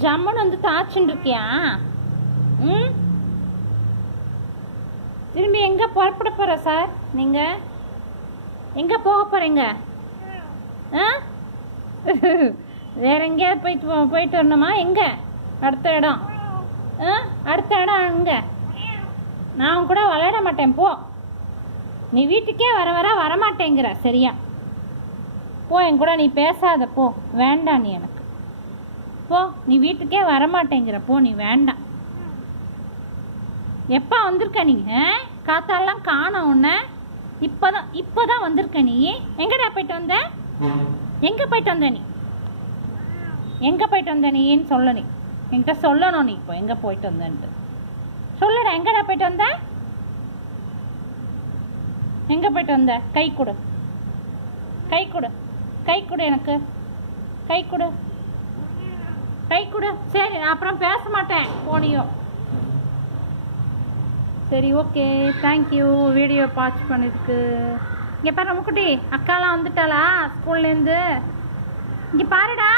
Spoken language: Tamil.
ஜம்முன்னு வந்து தாச்சுன்னு இருக்கியா? ம், திரும்பி எங்கே புறப்பட போகிற சார்? நீங்கள் எங்கே போக போகிறீங்க? ஆ, வேற எங்கேயாவது போயிட்டு வரணுமா? எங்கே அடுத்த இடம்? ஆ, அடுத்த இடம் எங்கே? நான் கூட விளையாட மாட்டேன் போ. நீ வீட்டுக்கே வரமாட்டேங்கிற. சரியா போ, என் கூட நீ பேசாத போ. வேண்டாம் நீ எனக்கு போ. நீ வீட்டுக்கே வரமாட்டேங்கிற போ. நீ வேண்டாம். எப்போ வந்திருக்க நீ? காத்தாலாம் காணோம் உன்னை. இப்போதான் வந்திருக்க நீ. எங்கடா போயிட்டு வந்த? எங்கே போயிட்டு வந்த நீ? எங்கே போயிட்டு வந்த நீன்னு சொல்ல. நீ என்கிட்ட சொல்லணும். நீ இப்போ எங்கே போயிட்டு வந்தன்ட்டு சொல்லுடா. எங்கடா போயிட்டு வந்த? எங்கே போயிட்டு வந்த? கை கொடு, கை கொடு, கை கொடு, எனக்கு கை கொடு, கை கொடு. சரி, நான் அப்புறம் பேச மாட்டேன் போனியோ. சரி, ஓகே, தேங்க்யூ வீடியோ வாட்ச் பண்ணதுக்கு. இங்கே பாரு ரம்முக்குட்டி, அக்காலாம் வந்துட்டாளா ஸ்கூல்லேருந்து? இங்கே பாருடா.